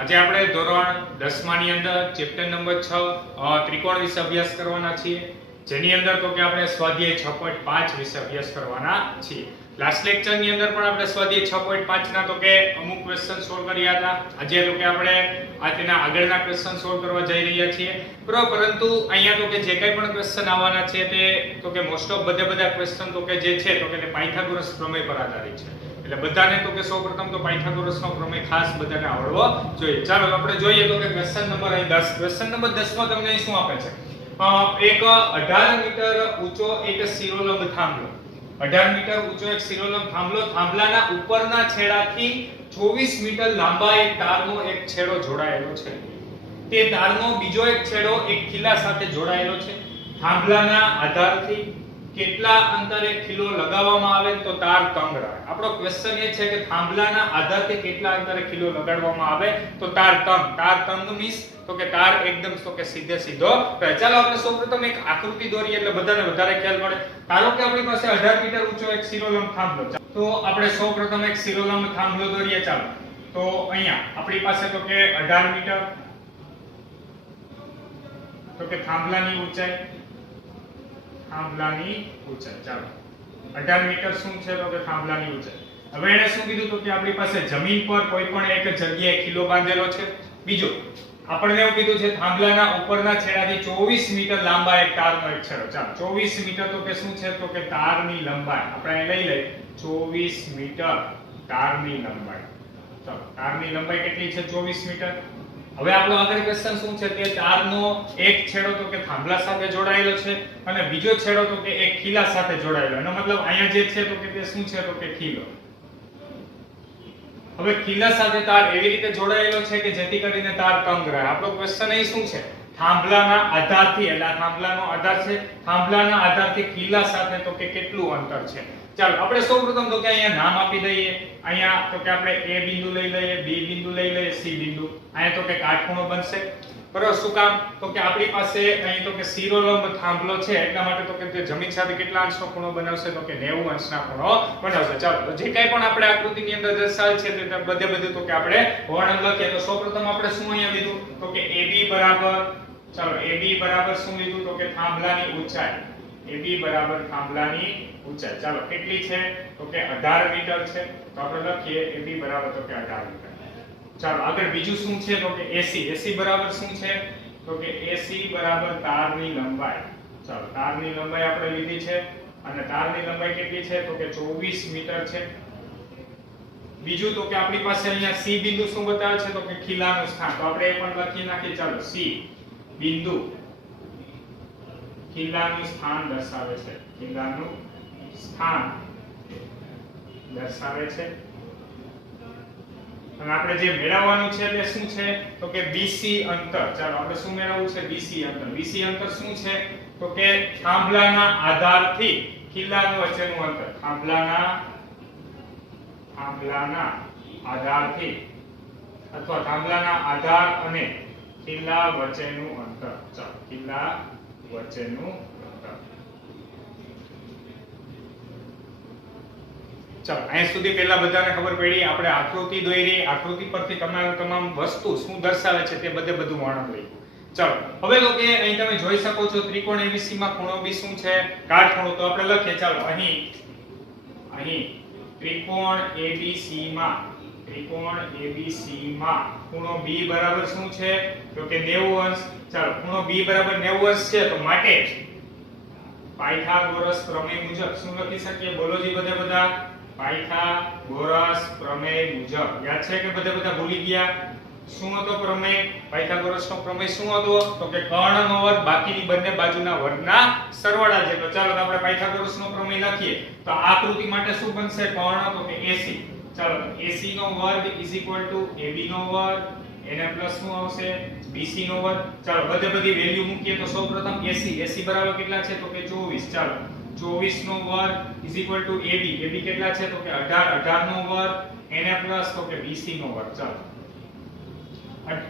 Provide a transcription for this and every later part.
આજે આપણે ધોરણ 10 ની અંદર ચેપ્ટર નંબર 6 ત્રિકોણ વિશે અભ્યાસ કરવાના છીએ, જેની અંદર તો કે આપણે સ્વાધ્યાય 6.5 વિશે અભ્યાસ કરવાના છીએ. લાસ્ટ લેક્ચર ની અંદર પણ આપણે સ્વાધ્યાય 6.5 ના તો કે અમુક ક્વેશ્ચન સોલ્વ કર્યા હતા. આજે તો કે આપણે આ તેના આગળના ક્વેશ્ચન સોલ્વ કરવા જઈ રહ્યા છીએ. પરંતુ અહીંયા તો કે જે કંઈ પણ ક્વેશ્ચન આવવાના છે તે તો કે મોસ્ટ ઓફ બધા ક્વેશ્ચન તો કે જે છે તો કે તે પાયથાગોરસ પ્રમેય પર આધારિત છે. એટલે બધાને તો કે સૌપ્રથમ તો પાયથાગોરસનો પ્રમેય ખાસ બધાને આવડવો જોઈએ. ચાલો આપણે જોઈએ તો કે ક્વેશ્ચન નંબર 10. ક્વેશ્ચન નંબર 10 માં તમને શું આપે છે? એક 18 મીટર ઊંચો એક શિરોલંબ થાંભલો, 18 મીટર ઊંચો એક શિરોલંબ થાંભલો, થાંભલાના ઉપરના છેડાથી 24 મીટર લાંબા એક તારનો એક છેડો જોડાયેલો છે. તે તારનો બીજો એક છેડો એક ખીલા સાથે જોડાયેલો છે. થાંભલાના આધારથી કેટલા અંતરે ખીલો લગાવવામાં આવે તો તાર તંગ રહે. આપણો ક્વેશ્ચન એ છે કે થાંભલાના આધારથી કેટલા અંતરે ખીલો લગાડવામાં આવે તો તાર તંગ મીન્સ તો કે તાર એકદમ તો કે સીધો રહે. ચાલો આપણે સૌપ્રથમ એક આકૃતિ દોરીએ એટલે બધાને વધારે ખ્યાલ પડે. ધારો કે આપણી પાસે 18 મીટર ઊંચો એક શિરોલંબ થાંભલો, તો આપણે સૌપ્રથમ એક શિરોલંબ થાંભલો દોરીએ. ચાલો તો અહીંયા આપણી પાસે તો કે 18 મીટર તો કે થાંભલાની ઊંચાઈ, ચાલો 18 મીટર શું છે તો કે થાંભલાની ઊંચાઈ. હવે એને શું કીધું તો કે આપણી પાસે જમીન પર કોઈ પણ એક જગ્યાએ ખીલો બાંધેલો છે. બીજું આપણને એવું કીધું છે થાંભલાના ઉપરના છેડાથી 24 મીટર લાંબા એક તારનો એક છેડો. ચાલો 24 મીટર તો કે શું છે તો કે તારની લંબાઈ. આપણે લઈ લઈએ 24 મીટર તારની લંબાઈ. ચાલો તારની લંબાઈ કેટલી છે? 24 મીટર. હવે આપણો આગળ ક્વેશ્ચન શું છે કે તારનો એક છેડો તો કે થાંભલા સાથે જોડાયેલો છે અને બીજો છેડો તો કે એક ખીલા સાથે જોડાયેલો. એનો મતલબ અહીંયા જે છે તો કે તે શું છે તો કે ખીલો. હવે ખીલા સાથે તાર એવી રીતે જોડાયેલો છે કે જેથી કરીને તાર તંગ રહે. આપણો ક્વેશ્ચન અહીં શું છે? થાંભલાના આધારથી, એટલે આ થાંભલાનો આધાર છે, થાંભલાના આધારથી ખીલા સાથે તો કે કેટલું અંતર છે. ચાલો આપણે સૌપ્રથમ તો કે અહીંયા નામ આપી દઈએ. અહીંયા તો કે આપણે A બિંદુ લઈ લઈએ, B બિંદુ લઈ લઈએ, C બિંદુ. અહીંયા તો કે કાટખૂણો બનશે. બરાબર. શું કામ? તો કે આપણી પાસે અહીં તો કે શિરોલંબ થાંભલો છે એટલા માટે તો કે તે જમીન સાથે કેટલા અંશનો ખૂણો બનાવશે તો કે 90 અંશના ખૂણો બનાવશે. ચાલો તો જે કંઈ પણ આપણે આકૃતિની અંદર દર્શાવેલ છે તે બધું તો કે આપણે વર્ણન લખીએ. તો સૌપ્રથમ આપણે શું અહીંયા લીધું તો કે AB બરાબર, ચાલો AB બરાબર શું લીધું તો કે થાંભલાની ઊંચાઈ. AB બરાબર થાંભલાની ઊંચાઈ. ચાલો કેટલી છે તો કે 18 મીટર છે. તો આપણે લખીએ AB બરાબર તો કે 18 મીટર. ચાલો આગળ બીજું શું છે તો કે AC. AC બરાબર શું છે તો કે AC બરાબર તારની લંબાઈ. ચાલો તારની લંબાઈ આપણે લીધી છે અને તારની લંબાઈ કેટલી છે તો કે 24 મીટર છે. બીજું તો કે આપણી પાસે અહીંયા C બિંદુ શું બતાવે છે તો કે ખીલાનું સ્થાન. તો આપણે એ પણ લખી નાખીએ. ચાલો C બિંદુ ખીલાનું સ્થાન દર્શાવે છે. ખીલાનું સ્થાન દર્શાવે છે. અને આપણે જે મેળવવાનું છે તે શું છે તો કે BC અંતર. ચાલો આપણે શું મેળવવું છે? BC અંતર. BC અંતર શું છે તો કે થાંભલાના આધારથી ખીલાનું વચ્ચેનું અંતર. થાંભલાના આધારથી અથવા થાંભલાના આધાર અને ખીલા વચ્ચેનું અંતર. ચાલો ખીલા વચ્ચેનું અંતર. ચાલો અહીં સુધી પહેલા બધાને ખબર પડી. આપણે આકૃતિ દોરી, આકૃતિ પરથી તમામ વસ્તુ શું દર્શાવે છે તે બધું વર્ણન લઈ. ચાલો હવે તો કે અહીં તમે જોઈ શકો છો ત્રિકોણ ABC માં ખૂણો B શું છે? કાટખૂણો. તો આપણે લખીએ. ચાલો અહીં ત્રિકોણ ABC માં ખૂણો B બરાબર શું છે તો કે 90 અંશ. ચાલો ખૂણો B બરાબર 90 અંશ છે તો માટે પાયથાગોરસ પ્રમેય મુજબ શું લખી શકીએ? બોલો જી બધા. પાયથાગોરસ પ્રમેય મુજબ. યાદ છે કે બધા ભૂલી ગયા? શું હતો પ્રમેય? પાયથાગોરસનો પ્રમેય શું હતો તો કે કર્ણનો વર્ગ બાકીની બંને બાજુના વર્ગના સરવાળા જેટલો. ચાલો તો આપણે પાયથાગોરસનો પ્રમેય લખીએ. તો આ આકૃતિ માટે શું બનશે? કર્ણ તો કે AC. ચાલો AC નો વર્ગ AB નો વર્ગ એને પ્લસ શું આવશે? BC નો વર્ગ. ચાલો બધી વેલ્યુ મૂકીએ. તો સૌપ્રથમ AC બરાબર કેટલા છે તો કે 24. ચાલો 24 નો વર્ગ AB કેટલા છે તો કે 18 નો વર્ગ એને પ્લસ તો કે BC નો વર્ગ. ચાલો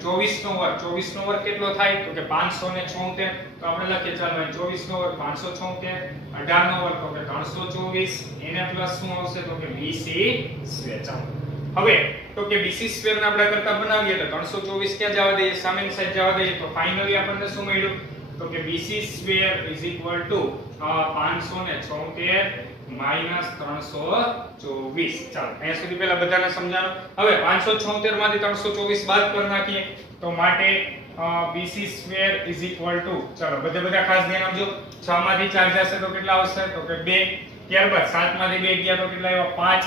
24 નો વર્ગ કેટલો થાય તો કે 576. તો આપણે લખીએ. ચાલો 24 નો વર્ગ 576, 18 નો વર્ગ તો કે 324 એને પ્લસ શું આવશે તો કે BC સ્ક્વેર. ચાલો હવે તો કે BC સ્ક્વેર ને આપણે કરતા બનાવીએ તો 324 ક્યાં જવા દઈએ, સામેની સાઈડ જવા દઈએ, તો ફાઇનલી આપણને શું મળ્યું તો કે BC સ્ક્વેર = 576 માઈનસ 324. ચાલો અહીંયા સુધી પહેલા બધાને સમજાણો. હવે 576 માંથી 324 બાદ કરી નાખીએ તો માટે BC સ્ક્વેર = ચાલો બધા ખાસ ધ્યાન આપજો. 6 માંથી 4 જશે તો કેટલા આવશે તો કે 2. ત્યારબાદ 7 માંથી 2 ગયા તો કેટલા આવ્યા 5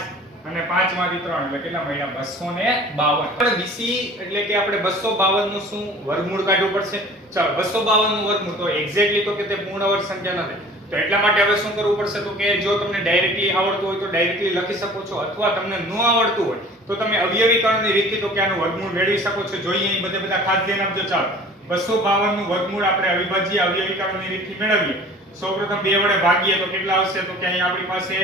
અને 5 માંથી 3 એટલે કેટલા મળ્યા 252. આપણે BC એટલે કે આપણે 252 નું શું વર્ગમૂળ કાઢવું પડશે. ચાલો 252 નું વર્ગમૂળ તો એક્ઝેક્ટલી તો કે તે પૂર્ણ વર્ગ સંખ્યા નથી, તો એટલા માટે હવે શું કરવું પડશે તો કે જો તમને ડાયરેક્ટલી આવડતું હોય તો ડાયરેક્ટલી લખી શકો છો, અથવા તમને ન આવડતું હોય તો તમે અવયવીકરણની રીતથી તો કે આનું વર્ગમૂળ મેળવી શકો છો. જોઈએ અહીં બધા ખાસ ધ્યાન આપજો. ચાલો 252 નું વર્ગમૂળ આપણે અવિભાજ્ય અવયવીકરણની રીતથી મેળવીએ. સૌપ્રથમ 2 વડે ભાગીએ તો કેટલા આવશે તો કે અહીં આપણી પાસે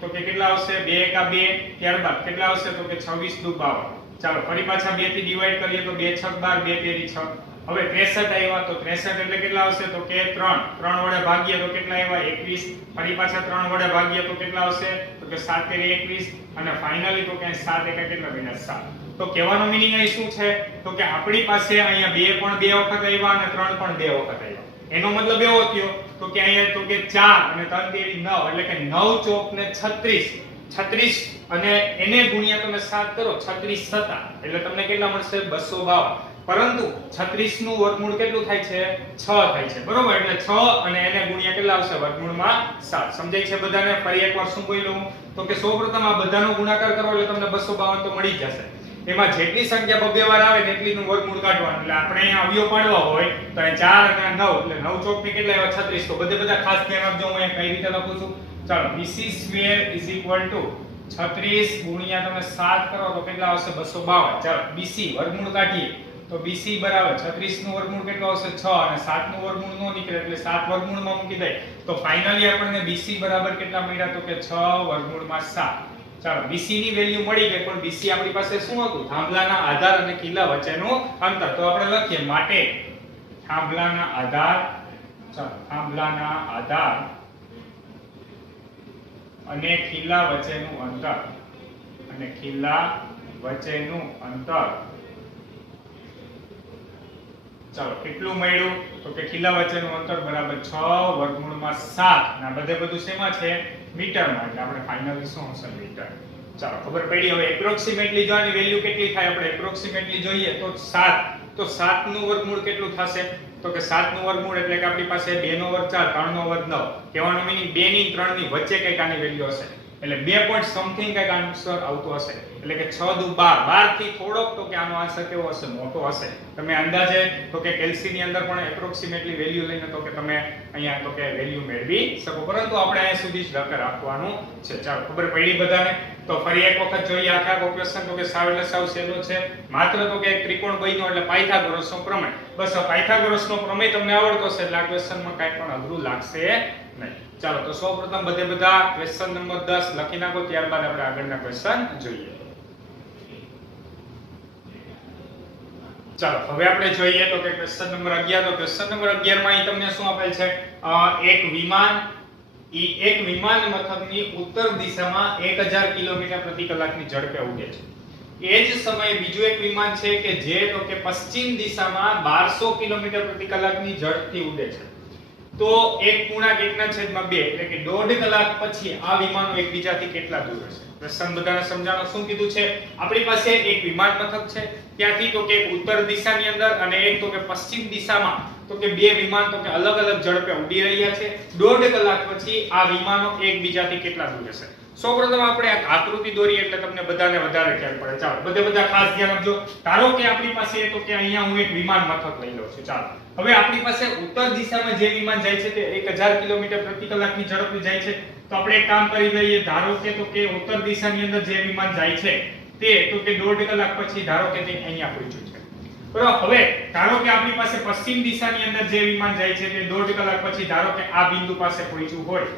તો કે કેટલા આવશે 2 એકા 2. ત્યારબાદ કેટલા આવશે તો કે 26 દુ 52. ચાલો ફરી પાછા 2 થી ડિવાઈડ કરીએ તો 2 6 12 2 તેરી 6. હવે 63 આવ્યા તો 63 એટલે કેટલા આવશે તો કે 3 વડે ભાગીએ તો કેટલા આવ્યા 21. ફરી પાછા 3 વડે ભાગીએ તો કેટલા આવશે તો કે 7 તેરી 21 અને ફાઇનલી તો કે 7 એકા કેટલા બન્યા 7. તો કહેવાનો મીનિંગ અહીં શું છે તો કે આપણી પાસે અહીંયા 2 પણ 2 વખત આવ્યા અને 3 પણ 2 વખત આવ્યા. એનો મતલબ એવો થયો તો કે અહીંયા તો કે 4 અને 3 તેરી 9 એટલે કે 9 ચોક ને 36 અને એને ગુણ્યા તમે 7 કરો 36 7 એટલે તમને કેટલા મળશે 252. પરંતુ 36 નું વર્ગમૂળ કેટલું થાય છે 6 થાય છે, બરોબર. એટલે 6 અને એને ગુણ્યા કેટલા આવશે વર્ગમૂળમાં 7. સમજાય છે બધાને? ફરી એકવાર શું બોલ્યો તો કે સૌપ્રથમ આ બધાનો ગુણાકાર કરો એટલે તમને 252 તો મળી જ જશે. એમાં જેટલી સંખ્યા બે વાર આવે તેટલીનું વર્ગમૂળ કાઢવાનું. એટલે આપણે અહીંયા અવયવ પાડવા હોય તો અહીં 4 અને 9 એટલે 9 ચોક ને કેટલા આવ્યા 36. તો બધા ખાસ ધ્યાન આપજો. હું અહીંયા કઈ રીતે લખું છું. ચાલો BC સ્ક્વેર = 36 ગુણ્યા તમે 7 કરો તો કેટલા આવશે 252. ચાલો BC વર્ગમૂળ કાઢીએ તો BC બરાબર 36 નું વર્ગમૂળ કેટલું આવશે 6 અને 7 નું વર્ગમૂળ નો નીકળે એટલે 7 વર્ગમૂળમાં મૂકી દઈએ તો ફાઇનલી આપણને BC બરાબર કેટલા મળ્યા તો કે 6 વર્ગમૂળમાં 7. ચાલો BC ની વેલ્યુ મળી ગઈ, પણ BC આપણી પાસે શું હતું થાંભલાના આધાર અને કિલ્લા વચ્ચેનું અંતર. તો આપણે લખીએ માટે થાંભલાના આધાર, ચાલો થાંભલાના આધાર અને ખિલ્લા વચ્ચેનું અંતર ચાલો કેટલું મળ્યું તો કે ખિલ્લા વચ્ચેનું અંતર બરાબર 6 વર્ગમૂળમાં 7 અને બધું શેમાં છે મીટરમાં, એટલે આપણે ફાઇનલી શું હશે મીટર. ચાલો ખબર પડી. હવે એપ્રોક્સિમેટલી જો આની વેલ્યુ કેટલી થાય આપણે એપ્રોક્સિમેટલી જોઈએ તો 7. તો 7 નું વર્ગમૂળ કેટલું થશે તો કે 7 નું વર્ગમૂળ એટલે કે આપણી પાસે 2 નો વર્ગ 4 3 નો વર્ગ 9. કહેવાનો મીનિંગ 2 ની 3 ની વચ્ચે કઈક આની વેલ્યુ હશે એટલે 2 પોઈન્ટ સમથિંગ કઈક આન્સર આવતો હશે. એટલે કે 6 દુ 12 12 થી થોડોક તો કે આનો આન્સર કેવો હશે મોટો હશે. તમે અંદાજે તો કે કેલ્સી ની અંદર પણ એપ્રોક્સિમેટલી વેલ્યુ લઈને તો કે તમે અહીંયા તો કે વેલ્યુ મેળવી શકો, પરંતુ આપણે અહીંયા સુધી જ રાખવાનું છે. ચાલો ખબર પડી બધાને? તો ફરી એક વખત જોઈએ આખા ક્વેશ્ચન. તો કે સાવ એટલે સાવ સહેલો છે. માત્ર તો કે એક ત્રિકોણ બન્યો એટલે પાયથાગોરસનો પ્રમેય. બસ આ પાયથાગોરસનો પ્રમેય તમને આવડતો હશે એટલે આ ક્વેશ્ચનમાં કાંઈ પણ અઘરું લાગશે નહીં. ચાલો તો સૌપ્રથમ બધા ક્વેશ્ચન નંબર 10 લખી નાખો, ત્યારબાદ આપણે આગળના ક્વેશ્ચન જોઈએ. ચાલો હવે આપણે જોઈએ તો કે ક્વેશ્ચન નંબર 11. તો ક્વેશ્ચન નંબર 11 માં અહીં તમને શું આપેલ છે એક વિમાન મથકની ઉત્તર દિશામાં 1000 કિલોમીટર પ્રતિ કલાકની ઝડપે ઉડે છે. એ જ સમયે બીજું એક વિમાન છે કે જે તો કે પશ્ચિમ દિશામાં 1200 કિલોમીટર પ્રતિ કલાકની ઝડપથી ઉડે છે. તો 1.1/2 એટલે કે 1.5 કલાક પછી આ વિમાનો એકબીજાથી કેટલા દૂર હશે? પ્રશ્ન બધાને સમજાણો. શું કીધું છે આપણી પાસે એક વિમાન મથક છે, ત્યાંથી તો કે ઉત્તર દિશાની અંદર અને એક તો કે પશ્ચિમ દિશામાં તો કે બે વિમાન તો કે અલગ અલગ ઝડપે ઉડી રહ્યા છે. 1.5 કલાક પછી આ વિમાનો એકબીજાથી કેટલા દૂર હશે? સૌપ્રથમ આપણે આ આકૃતિ દોરીએ એટલે તમને બધાને વધારે ખ્યાલ પડે. ચાલો બધા ખાસ ધ્યાન આપજો. ધારો કે આપણી પાસે તો કે અહીંયા હું એક વિમાન મથક લઈ લઉં છું. ચાલો હવે આપણી પાસે ઉત્તર દિશામાં જે વિમાન જાય છે તે 1000 કિલોમીટર પ્રતિ કલાકની ઝડપે જાય છે. તો આપણે એક કામ કરી લઈએ. ધારો કે તો કે ઉત્તર દિશાની અંદર જે વિમાન જાય છે તે તો કે 1.5 કલાક પછી ધારો કે તે અહીંયા પહોંચ્યું છે, બરાબર. હવે ધારો કે આપણી પાસે પશ્ચિમ દિશાની અંદર જે વિમાન જાય છે તે 1.5 કલાક પછી ધારો કે આ બિંદુ પાસે પહોંચ્યું હોય,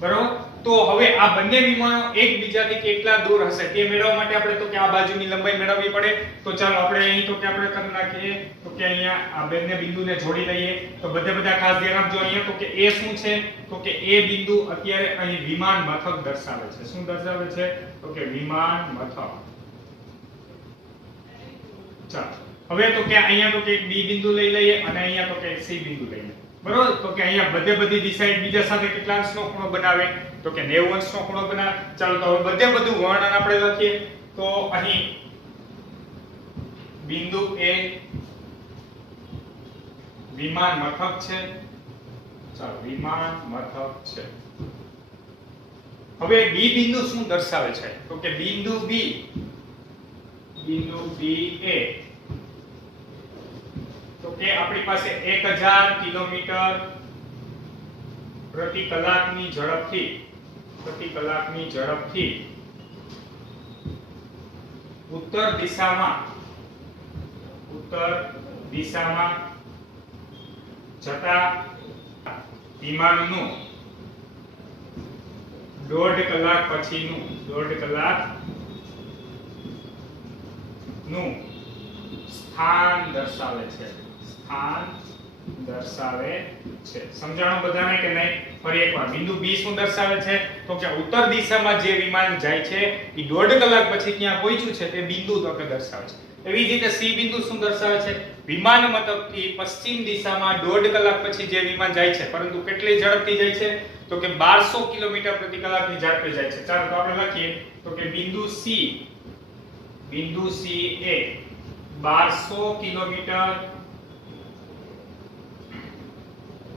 બરાબર. તો હવે આ બંને વિમાનો એકબીજાથી કેટલા દૂર હશે તે મેળવવા માટે આપણે તો કે આ બાજુની લંબાઈ મેળવવી પડે. તો ચાલો આપણે અહીં તો કે આપણે કરી નાખીએ તો કે અહીંયા આ બંને બિંદુને જોડી લઈએ. તો બધા ખાસ ધ્યાન આપજો. અહીંયા તો કે એ શું છે તો કે એ બિંદુ અત્યારે અહીં વિમાન મથક દર્શાવે છે. શું દર્શાવે છે તો કે વિમાન મથક. ચાલો હવે તો કે અહીંયા તો કે એક બી બિંદુ લઈ લઈએ અને અહીંયા તો કે સી બિંદુ લઈ લઈએ. બરોબર. તો કે અહીંયા બધી દિશા એકબીજા સાથે કેટલા અંશનો ખૂણો બનાવે તો કે 90 અંશનો ખૂણો બનાવે. ચાલો તો હવે બધું વર્ણન આપણે લખીએ. તો અહીં બિંદુ એ વિમાન મથક છે. ચાલો વિમાન મથક છે. હવે બી બિંદુ શું દર્શાવે છે તો કે બિંદુ બી એ તો કે આપણી પાસે 1000 કિલોમીટર પ્રતિ કલાકની ઝડપથી ઉત્તર દિશામાં જતા વિમાનનું 1.5 કલાક પછીનું સ્થાન દર્શાવે છે. સમજાણું બધાને કે નહીં? ફરી એકવાર બિંદુ બી શું દર્શાવે છે તો કે ઉત્તર દિશામાં જે વિમાન જાય છે એ 1.5 કલાક પછી ક્યાં પહોંચ્યું છે તે બિંદુ તો કે દર્શાવે છે. એવી જ રીતે સી બિંદુ શું દર્શાવે છે? વિમાન મથકથી પશ્ચિમ દિશામાં 1.5 કલાક પછી જે વિમાન જાય છે પરંતુ કેટલી ઝડપથી જાય છે તો કે 1200 કિલોમીટર પ્રતિ કલાકની ઝડપે જાય છે. ચાલો તો આપણે લખીએ તો કે બિંદુ સી એ 1200 કિલોમીટર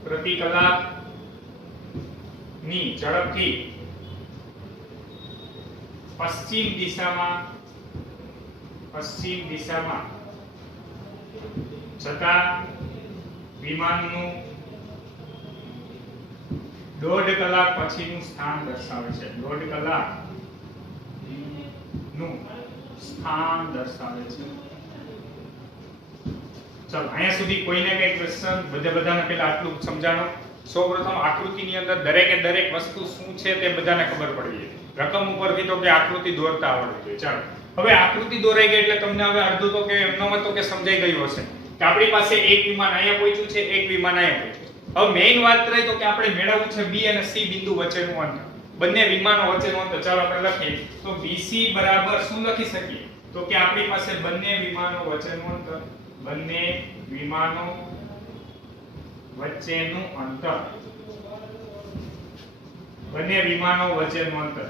પ્રતિ કલાક ની ઝડપથી પશ્ચિમ દિશામાં જતા વિમાનનું 1.5 કલાક પછીનું સ્થાન દર્શાવે છે. 1.5 કલાકનું સ્થાન દર્શાવે છે. ચાલો અહીંયા સુધી કોઈને કઈ ક્વેશ્ચન? બધાને પહેલા આટલું સમજાણો. સૌપ્રથમ આકૃતિની અંદર દરેક વસ્તુ શું છે તે બધાને ખબર પડવી જોઈએ. રકમ ઉપરથી તો કે આકૃતિ દોરતા આવડવી જોઈએ. ચાલો હવે આકૃતિ દોરાઈ ગઈ એટલે તમને હવે અડધું તો કે એમનો તો કે સમજાઈ ગયું હશે કે આપણી પાસે એક વિમાન અહીંયા પહોંચ્યું છે, એક વિમાન અહીંયા પહોંચ્યું. હવે મેઈન વાત રહી તો કે આપણે મેળવવું છે બી અને સી બિંદુ વચ્ચેનું અંતર, બંને વિમાનો વચ્ચેનું અંતર. ચાલો આપણે લખીએ તો BC બરાબર શું લખી શકીએ તો કે આપણી પાસે બંને વિમાનો વચ્ચેનું અંતર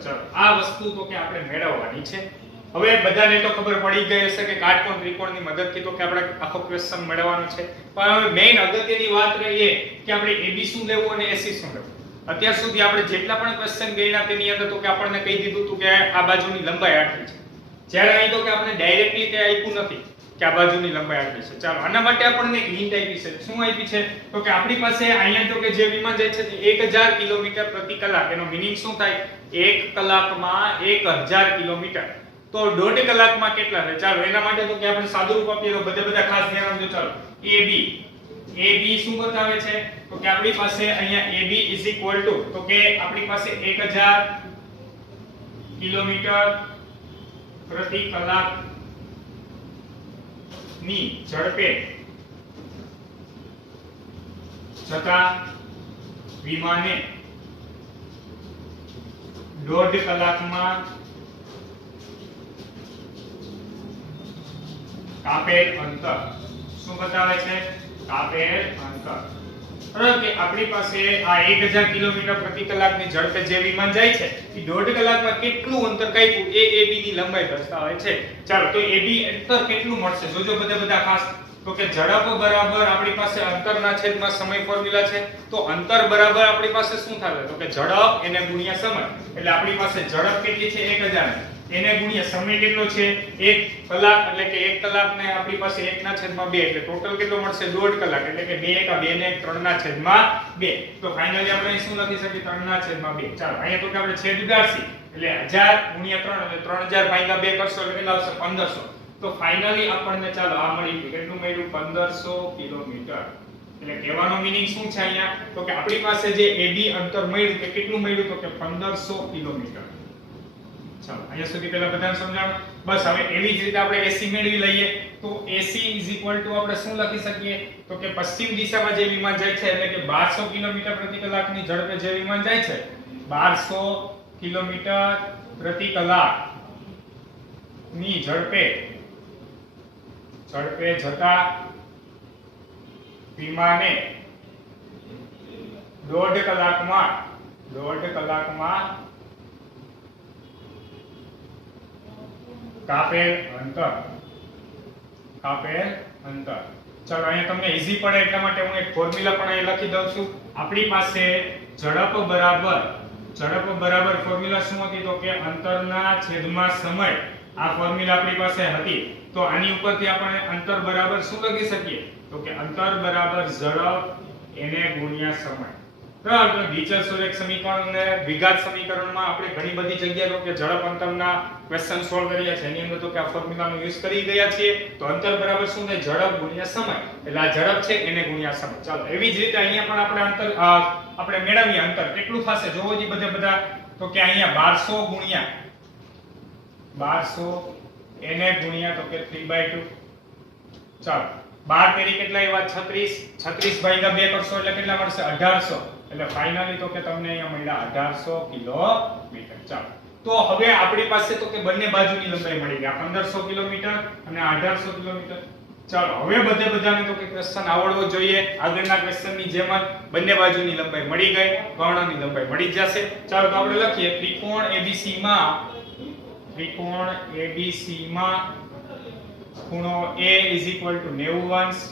ચાલો આ વસ્તુ તો કે આપણે મેળવવાની છે. હવે બધાને તો ખબર પડી ગઈ હશે કે કાટકોણ ત્રિકોણની મદદથી તો કે આપણે આખો ક્વેશ્ચન મેળવવાનો છે. પણ હવે મેઈન અગત્યની વાત રહી એ કે આપણે AB શું લેવું અને AC શું લેવું. અત્યાર સુધી આપણે જેટલા પણ ક્વેશ્ચન ગણ્યા તેની અંદર તો કે આપણને કહી દીધું હતું કે આ બાજુની લંબાઈ આટલી છે. જ્યારે અહીં તો કે આપણે ડાયરેક્ટલી તે આપ્યું નથી કે આ બાજુની લંબાઈ આટલી છે. ચાલો આના માટે આપણને એક હિન્ટ આપી છે. શું આપી છે તો કે આપણી પાસે અહીંયા તો કે જે વિમાન જાય છે તે 1000 કિલોમીટર પ્રતિ કલાક. એનો મીનિંગ શું થાય? 1 કલાકમાં 1000 કિલોમીટર. તો 1.5 કલાકમાં કેટલા થાય? ચાલો એના માટે તો કે આપણે સાદું રૂપ આપીએ તો બધા ખાસ ધ્યાન આપજો. ચાલો AB શું બતાવે છે તો કે આપણી પાસે અહીંયા AB તો કે આપણી પાસે 1000 કિલોમીટર પ્રતિ કલાક ની ઝડપે જતા વિમાને 1.5 કલાકમાં કાપેલ અંતર. શું બતાવે છે? કાપેલ અંતર. બરાબર કે આપણી પાસે આ 1000 કિલોમીટર પ્રતિ કલાકની ઝડપે જે વિમાન જાય છે એ 1.5 કલાકમાં કેટલું અંતર કાપ્યું એ AB ની લંબાઈ દર્શાવે છે. ચાલો તો AB અંતર કેટલું મળશે જોજો બધા ખાસ. તો કે ઝડપ બરાબર આપણી પાસે અંતરના છેદમાં સમય ફોર્મ્યુલા છે. તો અંતર બરાબર આપણી પાસે શું થાય તો કે ઝડપ એને ગુણ્યા સમય. એટલે આપણી પાસે ઝડપ કેટલી છે 1000 એને ગુણ્યા સમય કેટલો છે 1 કલાક. એટલે કે 1 કલાકને આપણી પાસે 1/2 એટલે ટોટલ કેટલો મળશે 1.5 કલાક. એટલે કે 2 × 2 ને 3/2. તો ફાઇનલી આપણે શું લખી શકીએ 3/2. ચાલો અહીંયા તો કે આપણે છેદ ઉડાડશી એટલે 1000 × 3 એટલે 3000/2 કરશો એટલે કેટલા આવશે 1500. તો ફાઇનલી આપણને ચાલો આ મળી ગયું. કેટલું મળ્યું 1500 કિલોમીટર. એટલે કહેવાનો મીનિંગ શું છે અહીંયા તો કે આપણી પાસે જે AB અંતર મળ્યું કે કેટલું મળ્યું તો કે 1500 કિલોમીટર. ચાલો અહીંયા સુધી પહેલા બધાને સમજાણું. બસ હવે એવી જ રીતે આપણે AC મેળવી લઈએ તો AC આપણે શું લખી શકીએ તો કે પશ્ચિમ દિશામાં જે વિમાન જાય છે એટલે કે 1200 કિલોમીટર પ્રતિ કલાકની ઝડપે જે વિમાન જાય છે 1200 કિલોમીટર પ્રતિ કલાક ની ઝડપે જતા વિમાને દોઢ કલાકમાં કાપેલ અંતર. ચાલો અહીંયા તમને ઈઝી પડે એટલા માટે હું એક ફોર્મ્યુલા પણ અહીં લખી દઉં છું. આપણી પાસે ઝડપ બરાબર ફોર્મ્યુલા શું હતી તો કે અંતરના છેદમાં સમય. આ ફોર્મ્યુલા આપણી પાસે હતી તો આની ઉપરથી આપણે અંતર બરાબર શું લખી શકીએ તો કે અંતર બરાબર ઝડપ એને ગુણ્યા સમય. બરાબર. ડીચર સુરેખ સમીકરણ અને દ્વિઘાત સમીકરણમાં આપણે ઘણી બધી જગ્યાએ તો કે ઝડપ અંતરના ક્વેશ્ચન સોલ્વ કર્યા છે એની અંદર તો કે આ ફોર્મ્યુલાનો યુઝ કરી ગયા છીએ. તો અંતર બરાબર શું થાય ઝડપ ગુણ્યા સમય. એટલે આ ઝડપ છે એને ગુણ્યા સમય. ચાલો એવી જ રીતે અહીંયા પણ આપણે અંતર આપણે મેળવીએ. અંતર કેટલું થશે જોવો જી બધા તો કે અહીંયા 1200 એને ગુણ્યા તો કે 3/2. ચાલો 12 તેરી કેટલા આવ્યા 36 ભાગ્યા 2 કરશો એટલે કેટલા મળશે 1800. એટલે ફાઇનલી તો કે તમને અહીંયા મળ્યા 1800 કિલોમીટર. ચાલો તો હવે આપણી પાસે તો કે બંને બાજુની લંબાઈ મળી ગઈ 1500 કિલોમીટર અને 1800 કિલોમીટર. ચાલો હવે બધાને તો કે ક્વેશ્ચન આવડવો જોઈએ. આગળના ક્વેશ્ચનની જેમ જ બંને બાજુની લંબાઈ મળી ગઈ, કર્ણની લંબાઈ મળી જશે. ચાલો તો આપણે લખીએ ત્રિકોણ ABC માં ખૂણો A = 90 અંશ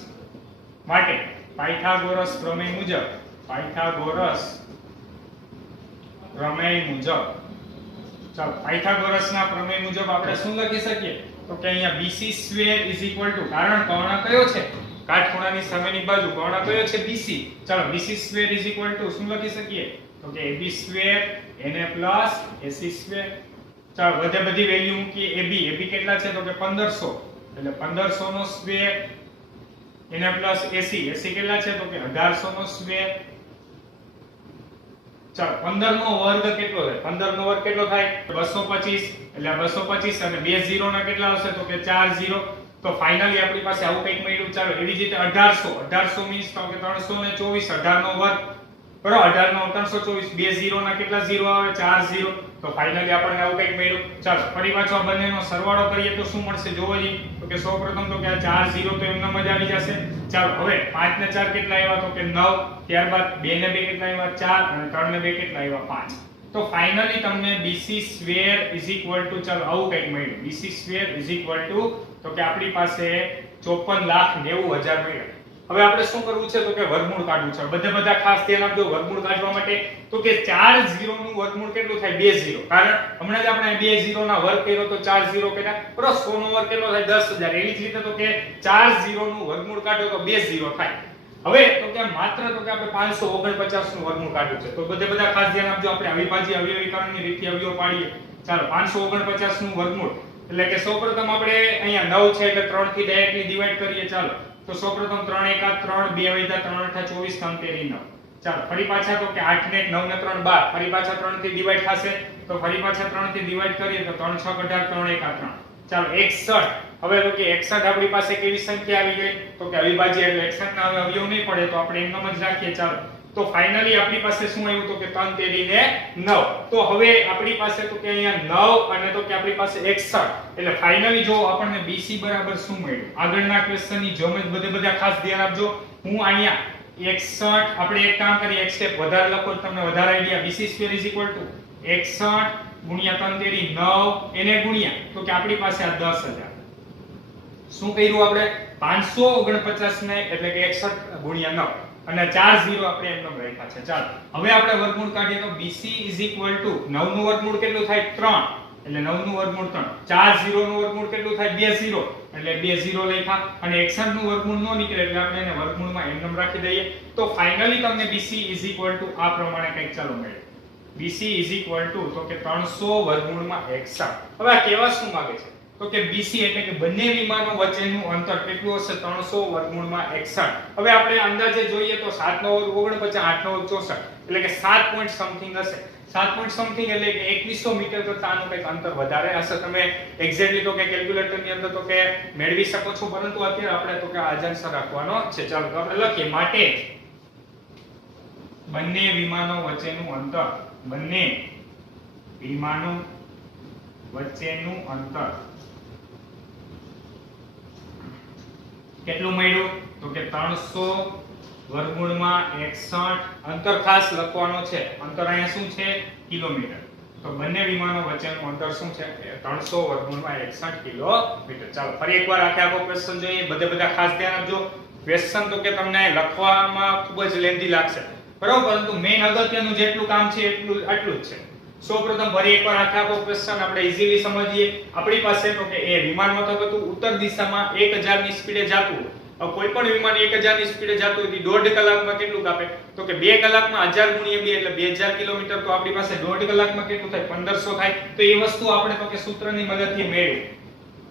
માટે પાયથાગોરસ પ્રમેય મુજબ ચાલો પાયથાગોરસના પ્રમેય મુજબ આપણે શું લખી શકીએ તો કે અહીંયા BC² કારણ કર્ણ કયો છે કાટખૂણાની સામેની બાજુ કર્ણ કયો છે BC. ચાલો BC² શું લખી શકીએ તો કે AB² NA AC². ચાલો બધી વેલ્યુ મૂકીએ. AB કેટલા છે તો કે 1500 એટલે 1500 નો સ્ક્વેર NA AC કેટલા છે તો કે 1800 નો સ્ક્વેર. ચાલો 15 નો વર્ગ કેટલો થાય 15 નો વર્ગ કેટલો થાય 225 એટલે 225 અને 2 0 ના કેટલા આવશે તો કે 4 0. તો ફાઇનલી આપણી પાસે આવું કંઈક મળ્યું. ચાલો એવી જ રીતે 1800 મીન્સ તો કે 324 18 નો વર્ગ બરાબર 18 નો 324 2 0 ના કેટલા 0 આવે 4 0. તો ફાઇનલી આપણને આવું કંઈક મળ્યું. ચાલો ફરી પાછો બંનેનો સરવાળો કરીએ તો શું મળશે જોવો જી તો કે સૌપ્રથમ તો કે આ 4 0 તો એમના જ આવી જશે. ચાલો હવે 5 ને 4 કેટલા આવ્યા તો કે 9. ત્યારબાદ 2 ને 2 કેટલા આવ્યા 4 અને 3 ને 2 કેટલા આવ્યા 5. તો ફાઇનલી તમને BC² ચાલો આવું કંઈક મળ્યું. BC² તો કે આપણી પાસે 54,90,000 મળ્યા. હવે આપણે શું કરવું છે તો કે વર્ગમૂળ કાઢવું છે. બધા ખાસ ધ્યાન આપજો વર્ગમૂળ કાઢવા માટે તો કે 4 0 નું વર્ગમૂળ કેટલું થાય 2 0. કારણ હમણાં જ આપણે 2 0 ના વર્ગ કર્યો તો 4 0 કેટલા બરાબર 100 નો વર્ગ કેટલો થાય 10000. એવી જ રીતે તો કે 4 0 નું વર્ગમૂળ કાઢો તો 2 0 થાય. હવે તો કે માત્ર તો કે આપણે 549 નું વર્ગમૂળ કાઢવું છે. તો બધા ખાસ ધ્યાન આપજો. આપણે અવિભાજ્ય અવયવીકરણની રીતથી અવયવ પાડીએ. ચાલો 549 નું વર્ગમૂળ એટલે કે સૌપ્રથમ આપણે અહીંયા 9 છે એટલે 3 થી ડાયરેક્ટલી ડિવાઈડ કરીએ. ચાલો તો સૌપ્રથમ 3 1 3 2 વધ્યા 3 8 24 3 તેરી 9. ચાલો ફરી પાછા તો કે 8 ને 9 ને 3 12 ફરી પાછા 3 થી ડિવાઈડ થશે તો ફરી પાછા 3 થી ડિવાઈડ કરીએ તો 3 6 18 3 1 3. ચાલો 61. હવે તો કે 61 આપણી પાસે કેવી સંખ્યા આવી ગઈ તો કે અવિભાજ્ય એટલે 61 ના અવયવ નહીં પડે તો આપણે એમ જ રાખીએ. ચાલો તો ફાઇનલી આપણી પાસે શું આવ્યું તો કે 3 તેરી ને 9. તો હવે આપણી પાસે તો કે અહીંયા 9 અને તો કે આપણી પાસે 61 એટલે ફાઇનલી જો આપણને BC બરાબર શું મળ્યું. આગળના ક્વેશ્ચનની જેમ જ બધા ખાસ ધ્યાન આપજો. હું અહીંયા 61 આપણે એક કામ કરીએ એક સ્ટેપ વધારે લખો તમને વધારે આઈડિયા. BC² = 61 ગુણ્યા 3 તેરી 9 એને ગુણ્યા તો કે આપણી પાસે આ 10000. શું કર્યું આપણે 549 ને એટલે કે 61 ગુણ્યા 9 અને 4 0 આપણે એમનો રાખ્યા છે. ચાલો હવે આપણે વર્ગમૂળ કાઢીએ તો BC = 9 નું વર્ગમૂળ કેટલું થાય 3 એટલે 9 નું વર્ગમૂળ 3. 4 0 નું વર્ગમૂળ કેટલું થાય 2 0 એટલે 2 0 લખ્યા અને 61 નું વર્ગમૂળ નો નીકળે એટલે આપણે એને વર્ગમૂળમાં એમનેમ રાખી દઈએ. તો ફાઇનલી તમને BC = આ પ્રમાણે કંઈક ચાલો મળે. BC = તો કે 300 વર્ગમૂળમાં 61. હવે આ કહેવા શું માંગે છે તો કે BC એટલે કે બંને વિમાનો વચ્ચેનું અંતર કેટલું હશે 300 વર્ગમૂળમાં 61. હવે આપણે અંદાજે જોઈએ તો 7 નો વર્ગ 49 8 નો વર્ગ 64 એટલે કે 7 પોઈન્ટ સમથિંગ હશે. 7 પોઈન્ટ સમથિંગ એટલે કે 2100 મીટર કરતા આનું કંઈક અંતર વધારે હશે. તમે એક્ઝેક્ટલી તો કે કેલ્ક્યુલેટર ની અંદર તો કે મેળવી શકો છો, પરંતુ અત્યારે આપણે તો કે આંસર રાખવાનો છે. ચાલો તો આપણે લખીએ માટે બંને વિમાનો વચ્ચેનું અંતર, બંને વિમાનો વચ્ચેનું અંતર કેટલું મળ્યું તો કે 300 વર્ગમૂળમાં 61. અંતર ખાસ લખવાનો છે, અંતર અહીંયા શું છે કિલોમીટર. તો બંને વિમાનો વચ્ચેનું અંતર શું છે 300 વર્ગમૂળમાં 61 કિલોમીટર. ચાલો ફરી એકવાર આખો ક્વેશ્ચન જોઈએ. બધા ખાસ ધ્યાન આપજો. ક્વેશ્ચન તો કે તમને લખવામાં ખૂબ જ લેન્ધી લાગશે બરાબર, પરંતુ મેઈન અગત્યનું જેટલું કામ છે એટલું આટલું જ છે. સૌપ્રથમ ફરી એકવાર આખો ક્વેશ્ચન આપણે ઈઝીલી સમજીએ. આપણી પાસે તો કે એ વિમાનમાં તો હતું ઉત્તર દિશામાં 1000 ની સ્પીડે જાતું. હવે કોઈ પણ વિમાન 1000 ની સ્પીડે જાતું હોય તો 1.5 કલાકમાં કેટલું કાપે તો કે 2 કલાકમાં 1000 ગુણ્યા 2 એટલે 2000 કિલોમીટર. તો આપણી પાસે 1.5 કલાકમાં કેટલું થાય 1500 થાય. તો એ વસ્તુ આપણે તો કે સૂત્રની મદદથી મેળવી.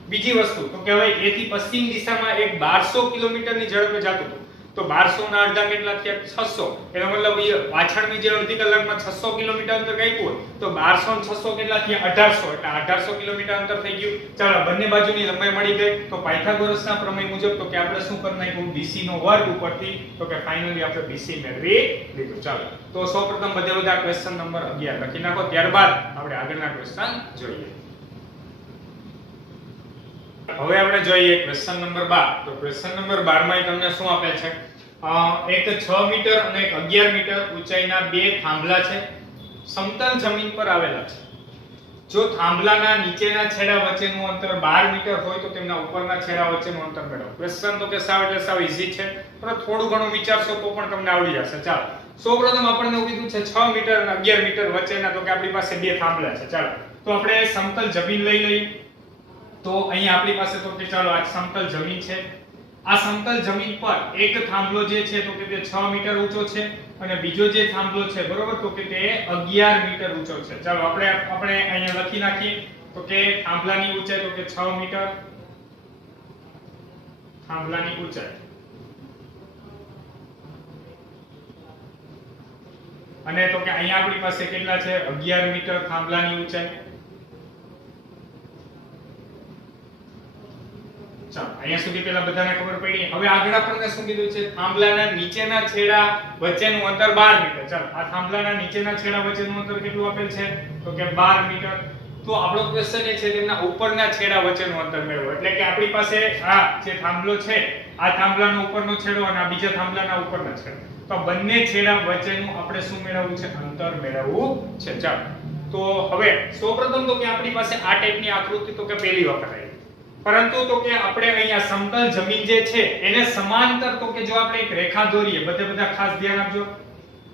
બીજી વસ્તુ તો કે હવે એથી પશ્ચિમ દિશામાં એક 1200 કિલોમીટરની ઝડપે જાતું હતું. તો 1200 ના અડધા કેટલા થયા 600. એનો મતલબ એ પાછળની જે અડધી કલાકમાં 600 કિલોમીટર અંતર કાપ્યું હોય તો 1200 અને 600 કેટલા થયા 1800. એટલે 1800 કિલોમીટર અંતર થઈ ગયું. ચાલો બંને બાજુની લંબાઈ મળી ગઈ. તો પાયથાગોરસના પ્રમેય મુજબ તો કે આપણે શું કરી નાખ્યું BC નો વર્ગ ઉપરથી તો કે ફાઇનલી આપણે BC મેળવી લીધું. ચાલો તો સૌપ્રથમ બધા ક્વેશ્ચન નંબર 11 લખી નાખો, ત્યારબાદ આપણે આગળના ક્વેશ્ચન જોઈએ. હવે આપણે જોઈએ ક્વેશ્ચન નંબર 12. તો ક્વેશ્ચન નંબર 12 માં તમને શું આપેલ છે એક 6 મીટર અને એક 11 મીટર ઊંચાઈના બે થાંભલા છે, સમતલ જમીન પર આવેલા છે. જો થાંભલાના નીચેના છેડા વચ્ચેનું અંતર 12 મીટર હોય તો તેમના ઉપરના છેડા વચ્ચેનું અંતર મેળવો. ક્વેશ્ચન તો કે સાવ એટલે સાવ ઈઝી છે, પણ થોડું ઘણું વિચારશો તો પણ તમને આવડી જશે. ચાલો સૌપ્રથમ આપણને એવું કીધું છે 6 મીટર અને 11 મીટર વચ્ચેના તો કે આપણી પાસે બે થાંભલા છે. ચાલો તો આપણે સમતલ જમીન લઈ લઈએ. તો અહીંયા આપણી પાસે તો કે ચાલો આ સમતલ જમીન છે. આ સમતલ જમીન પર એક થાંભલો જે છે તો કે તે 6 મીટર ઊંચો છે અને બીજો જે થાંભલો છે બરોબર તો કે તે 11 મીટર ઊંચો છે. ચાલો આપણે અહીંયા લખી નાખીએ તો કે થાંભલાની ઊંચાઈ તો કે 6 મીટર, થાંભલાની ઊંચાઈ અને તો કે અહીંયા આપણી પાસે કેટલા છે 11 મીટર થાંભલાની ઊંચાઈ. ચાલો અહીંયા સુધી પેલા બધાને ખબર પડી. હવે આગળ આપણને શું કીધું છે થાંભલાના નીચેના છેડા વચ્ચેનું અંતર 12 મીટર. ચાલો આ થાંભલાના નીચેના છેડા વચ્ચેનું અંતર કેટલું આપેલ છે તો કે 12 મીટર. તો આપણો ક્વેશ્ચન એ છે તેમના ઉપરના છેડા વચ્ચેનું અંતર મેળવો. એટલે કે આપણી પાસે આ જે થાંભલો છે આ થાંભલાનો ઉપરનો છેડો અને આ બીજા થાંભલાના ઉપરના છેડો, તો બંને છેડા વચ્ચેનું આપણે શું મેળવવું છે અંતર મેળવવું છે. ચાલો તો હવે સૌપ્રથમ તો કે આપણી પાસે આ ટાઈપની આકૃતિ તો કે પહેલી વખત આવી, પરંતુ તો કે આપણે અહીંયા સમતલ જમીન જે છે એને સમાંતર તો કે જો આપણે એક રેખા દોરીએ, બધા ખાસ ધ્યાન આપજો,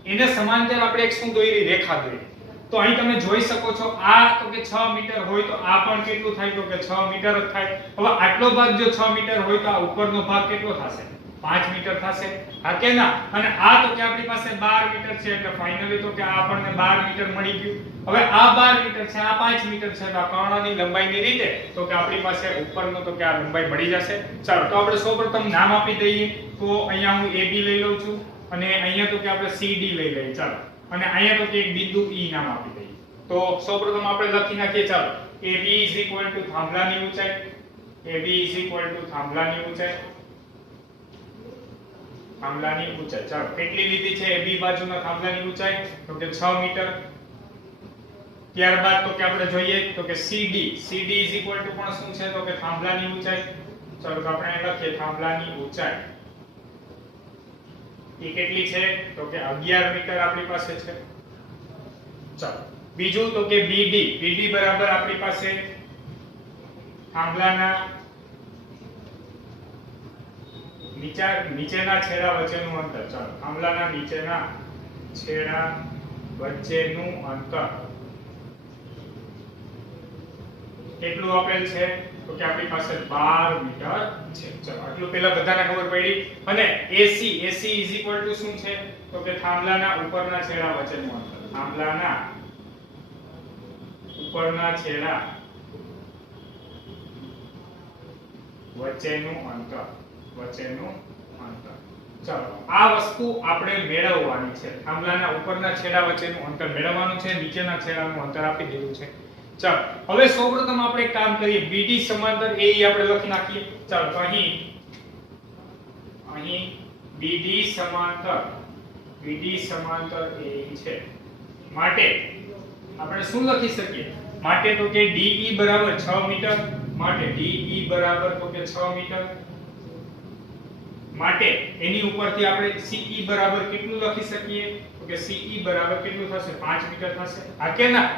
એને સમાંતર આપણે એક શું દોરી રેખા દોરી. તો અહીં તમે જોઈ શકો છો આ તો કે 6 મીટર હોય તો આ પણ કેટલું થાય તો કે 6 મીટર જ થાય. હવે આટલો ભાગ જો 6 મીટર હોય તો આ ઉપરનો ભાગ કેટલો થશે 5 મીટર થશે. હા કે ના? અને આ તો કે આપણી પાસે 12 મીટર છે એટલે ફાઇનલી તો કે આ આપણને 12 મીટર મળી ગયું. હવે આ 12 મીટર છે, આ 5 મીટર છે, તો આ કર્ણની લંબાઈની રીતે તો કે આપણી પાસે ઉપરનો તો કે આ લંબાઈ મળી જશે. ચાલો તો આપણે સૌપ્રથમ નામ આપી દઈએ. તો અહીંયા હું AB લઈ લઉં છું અને અહીંયા તો કે આપણે CD લઈ લઈએ. ચાલો અને અહીંયા તો કે એક બિંદુ E નામ આપી દઈએ. તો સૌપ્રથમ આપણે લખી નાખીએ. ચાલો AB થાંભલાની ઊંચાઈ, AB થાંભલાની ઊંચાઈ, થાંભલાની ઊંચાઈ. ચાલો કેટલી લીધી છે AB બાજુના થાંભલાની ઊંચાઈ તો કે 6 મીટર. ત્યારબાદ તો કે આપણે જોઈએ તો કે CD પણ શું છે તો કે થાંભલાની ઊંચાઈ. ચાલો તો આપણે અહીં લખીએ થાંભલાની ઊંચાઈ એ કેટલી છે તો કે 11 મીટર આપણી પાસે છે. ચાલો બીજું તો કે BD બરાબર આપણી પાસે થાંભલાના નીચેના છેડા વચ્ચેનું અંતર. ચાલો થાંભલાના નીચેના છેડા વચ્ચેનું અંતર કેટલું આપેલ છે તો કે આપણી પાસે 12 મીટર છે. ચલો આટલું પહેલા બધાને ખબર પડી. અને AC શું છે તો કે થાંભલાના ઉપરના છેડા વચ્ચેનું અંતર, થાંભલાના ઉપરના છેડા વચ્ચેનું અંતર ચાલો આ વસ્તુ આપણે મેળવવાની છે થાંભલાના ઉપરના છેડા વચ્ચેનું અંતર મેળવવાનું છે નીચેના છેડાનું અંતર આપી દીધું છે ચાલો હવે સૌપ્રથમ આપણે એક કામ કરીએ BD સમાંતર AE આપણે લખી નાખીએ ચાલો તો અહીં BD સમાંતર AE છે માટે આપણે શું લખી શકીએ માટે તો કે DE બરાબર 6 મીટર માટે DE બરાબર તો કે 6 મીટર માટે એની ઉપરથી આપણે CE બરાબર કેટલું લખી શકીએ તો કે CE બરાબર કેટલું થશે 5 મીટર થશે આ કે ના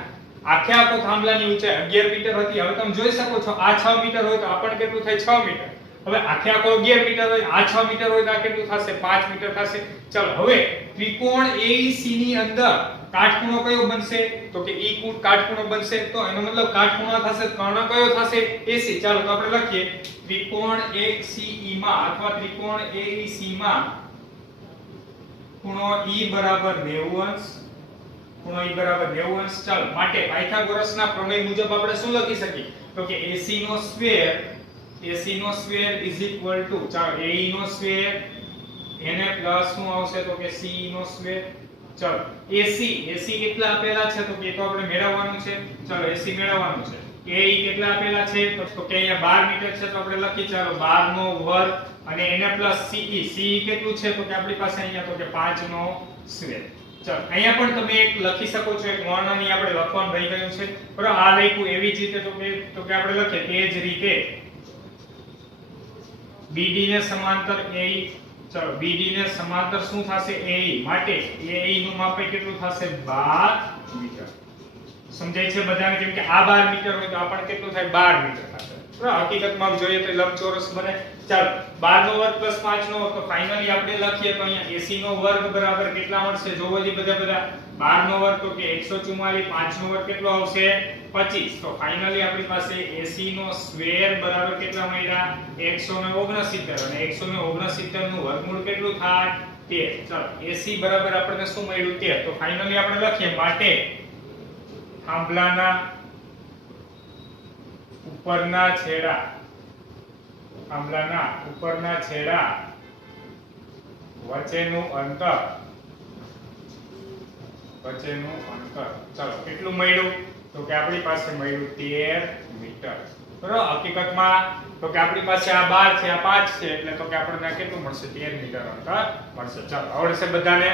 આખે આખો થાંભલાની ઊંચાઈ 11 મીટર હતી હવે તમે જોઈ શકો છો આ 6 મીટર હોય તો આપણને કેટલું થાય 6 મીટર હવે આખે આખો 11 મીટર હોય આ 6 મીટર હોય તો આ કેટલું થશે 5 મીટર થશે ચાલો હવે ત્રિકોણ AEC ની અંદર કાટખૂણો કયો બનશે તો કે E કુટ કાટખૂણો બનશે તો એનો મતલબ કાટખૂણો થશે કર્ણ કયો થશે AC ચાલો તો આપણે લખીએ ત્રિકોણ ACE માં અથવા ત્રિકોણ AEC માં ખૂણો E બરાબર 90 અંશ ખૂણો E બરાબર 90 અંશ ચાલો માટે પાયથાગોરસના પ્રમેય મુજબ આપણે શું લખી શકીએ તો કે AC નો સ્ક્વેર is equal to ચાલો AE નો સ્ક્વેર એને પ્લસ શું આવશે તો કે CE નો સ્ક્વેર ચાલો AC કેટલા આપેલા છે તો કે તો આપણે મેળવવાનું છે ચાલો AC મેળવવાનું છે AE કેટલા આપેલા છે તો કે અહીંયા 12 મીટર છે તો આપણે લખી ચાલો 12 નો વર્ગ અને એને પ્લસ CE કેટલું છે તો કે આપણી પાસે અહીંયા તો કે 5 નો સ્ક્વેર ચાલો અહીંયા પણ તમે એક લખી શકો છો એક વર્ણની આપણે લખવાનું રહી ગયું છે બરાબર આ લખ્યું એવી જ રીતે તો કે આપણે લખીએ તે જ રીતે BD ને સમાંતર AE ચાલો BD ને સમાંતર શું થશે AE માટે AE નું માપ કેટલું થશે 12 મીટર સમજાય છે બધાને કેમ કે આ 12 મીટર હોય તો આપણને કેટલું થાય 12 મીટર થશે બરાબર હકીકતમાં જોઈએ તો લંબચોરસ બને ચાલો 12 નો વર્ગ 5 નો વર્ગ તો ફાઇનલી આપણે લખીએ તો અહીંયા AC નો વર્ગ બરાબર કેટલા મળશે જોવો જી બધા 12 નો વર્ગ તો કે 144 5 નો વર્ગ કેટલો આવશે 25 તો ફાઇનલી આપણી પાસે AC નો સ્ક્વેર બરાબર કેટલા મળ્યા 169 અને 169 નું વર્ગમૂળ કેટલું થાય 13 ચાલો AC બરાબર આપણને શું મળ્યું 13 તો ફાઇનલી આપણે લખીએ માટે થાંભલાના ઉપરના છેડા વચ્ચેનું અંતર ચાલો કેટલું મળ્યું તો કે આપણી પાસે મળ્યું 13 મીટર બરાબર હકીકતમાં તો કે આપણી પાસે આ 12 છે આ 5 છે એટલે તો કે આપણને કેટલું મળશે 13 મીટર અંતર મળશે ચાલો આવડે છે બધાને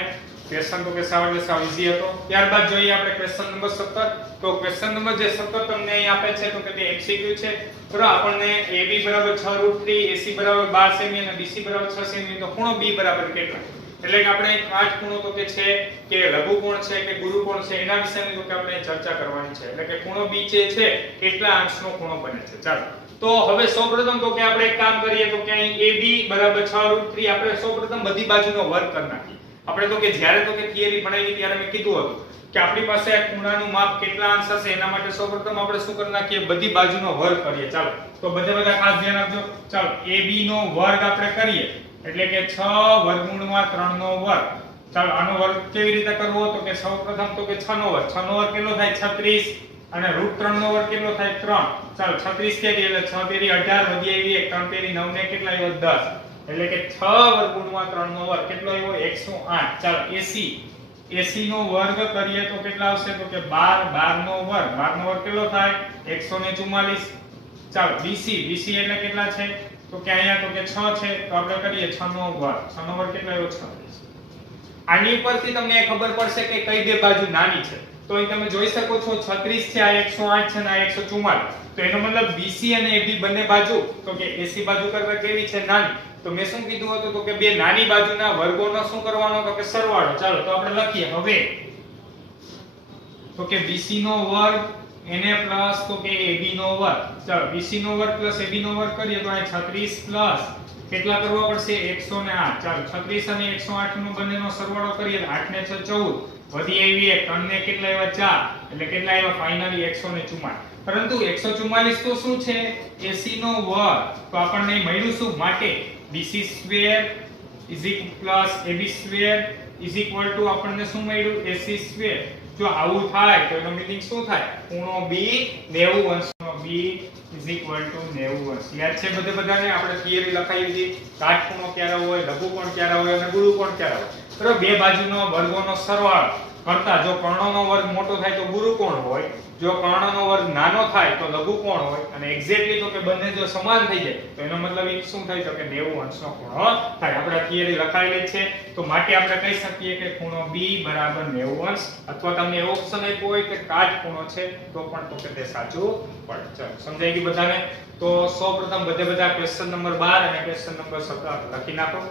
ક્વેશ્ચન તો કે સાવ ઈઝી હતો ત્યારબાદ જોઈએ આપણે ક્વેશ્ચન નંબર 17 તો ક્વેશ્ચન નંબર જે 17 તમને અહીં આપે છે તો કે તે MCQ છે બરાબર આપણને AB બરાબર 6√3 AC બરાબર 12 સેમી અને BC બરાબર 6 સેમી તો ખૂણો B બરાબર કેટલા એટલે કે આપણે કાટખૂણો તો કે છે કે લઘુકોણ છે કે ગુરુકોણ છે એના વિશેની તો કે આપણે ચર્ચા કરવાની છે એટલે કે ખૂણો B છે કેટલા અંશનો ખૂણો બને છે ચાલો તો હવે સૌપ્રથમ તો કે આપણે એક કામ કરીએ તો કે અહીં AB બરાબર 6√3 આપણે સૌપ્રથમ બધી બાજુનો વર્ગ કરી નાખીએ આપણે તો કે જ્યારે તો કે થિયરી ભણાવી ત્યારે મેં કીધું હતું કે આપણી પાસે આ ખૂણાનું માપ કેટલા અંશ હશે એના માટે સૌપ્રથમ આપણે શું કરી નાખીએ બધી બાજુનો વર્ગ કરીએ ચાલો તો બધા ખાસ ધ્યાન આપજો ચાલો AB નો વર્ગ આપણે કરીએ એટલે કે 6 વર્ગમૂળમાં 3 નો વર્ગ ચાલો આનો વર્ગ કેવી રીતે કરવો તો કે સૌપ્રથમ તો કે 6 નો વર્ગ કેટલો થાય 36 અને √3 નો વર્ગ કેટલો થાય 3 ચાલો 36 કેરી એટલે 6 તેરી 18 વધી આવી 1 3 તેરી 9 ને કેટલા આવ્યો 10 એટલે કે 6 વર્ગમૂળમાં 3 નો વર્ગ કેટલો આવ્યો 108 ચાલો AC નો વર્ગ કરીએ તો કેટલા આવશે તો કે 12 નો વર્ગ કેટલો થાય 144 ચાલો BC એટલે કેટલા છે તો કે અહીંયા તો કે 6 છે તો આપણે કરીએ 6 નો વર્ગ કેટલો આવ્યો 36 આની પરથી તમને ખબર પડશે કે કઈ બે બાજુ નાની છે તો અહીં તમે જોઈ શકો છો 36 છે આ 108 છે અને આ 144 તો એનો મતલબ BC અને AB બંને બાજુ તો કે AC બાજુ કરતા કેવી છે નાની તો મેં શું કીધું હતું તો કે બે નાની બાજુના વર્ગોનો શું કરવાનો તો કે સરવાળો ચાલો તો આપણે લખીએ હવે તો કે BC નો વર્ગ એને પ્લસ તો કે AB નો વર્ગ ચાલો BC નો વર્ગ પ્લસ AB નો વર્ગ કરીએ તો આ 36 પ્લસ કેટલા કરવા પડશે 108 ચાલો 36 અને 108 નો બંનેનો સરવાળો કરીએ 8 ને 6 14 વધી આવી 1 3 ને કેટલા આવ્યા 4 એટલે કેટલા આવ્યા ફાઇનલી 144 પરંતુ 144 તો શું છે AC નો વર્ગ તો આપણને મળ્યું શું માટે BC square plus AB square આપણને શું મળ્યું AC સ્ક્વેર જો આવું થાય તો એનો મીનિંગ શું થાય? ખૂણો B 90 અંશનો B = 90 અંશ. યાદ છે બધે બધાને? આપણે થિયરી લખાવી હતી કાટખૂણો ક્યારે હોય, લઘુકોણ ક્યારે હોય અને ગુરુકોણ ક્યારે હોય. બરાબર, બે બાજુનો વર્ગોનો સરવાળો કરતા જો કર્ણનો વર્ગ મોટો થાય તો ગુરુકોણ હોય, જો કર્ણનો વર્ગ નાનો થાય તો લઘુકોણ હોય, અને એક્ઝેક્ટલી તો કે બંને જો સમાન થઈ જાય તો એનો મતલબ એ શું થાય તો કે 90 અંશનો ખૂણો થાય. આપણે થિયરી લખાયેલી છે તો માટે આપણે કહી શકીએ કે ખૂણો B = 90 અંશ, અથવા તમને એવો ઓપ્શન આપ્યો હોય કે કાટખૂણો છે તો પણ તો કે તે સાચું પડે. ચાલો સમજાઈ ગયું બધાને? તો સૌપ્રથમ બધા ક્વેશ્ચન નંબર 12 અને ક્વેશ્ચન નંબર 17 લખી નાખો.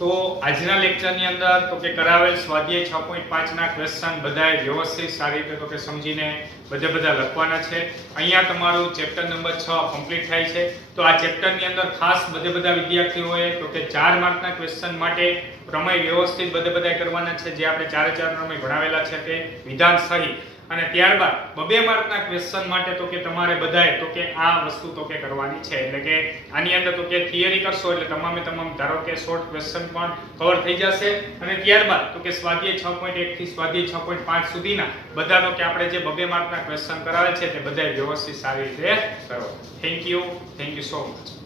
તો આજના લેક્ચરની અંદર તો કે કરાવેલ સ્વાધ્યાય 6.5 ના ક્વેશ્ચન બધાય વ્યવસ્થિત સારી રીતે તો કે સમજીને બધા લખવાના છે. અહીંયા તમારું ચેપ્ટર નંબર 6 કમ્પ્લીટ થાય છે. તો આ ચેપ્ટરની અંદર ખાસ બધા વિદ્યાર્થીઓએ તો કે 4 માર્કના ક્વેશ્ચન માટે પ્રમેય વ્યવસ્થિત બધા કરવાના છે, જે આપણે 4 પ્રમેય ભણાવેલા છે તે વિધાન સહિત. અને ત્યારબાદ 2 માર્કના ક્વેશ્ચન માટે તો કે તમારે બધાએ તો કે આ વસ્તુ તો કે કરવાની છે. એટલે કે આની અંદર તો કે થિયરી કરશો એટલે તમામ ધારો કે શોર્ટ ક્વેશ્ચન પણ કવર થઈ જશે. અને ત્યારબાદ તો કે સ્વાધ્યાય 6.1 થી સ્વાધ્યાય 6.5 સુધીના બધા તો કે આપણે જે 2 માર્કના ક્વેશ્ચન કરાવે છે તે બધાય વ્યવસ્થિત સારી રીતે કરો. Thank you so much.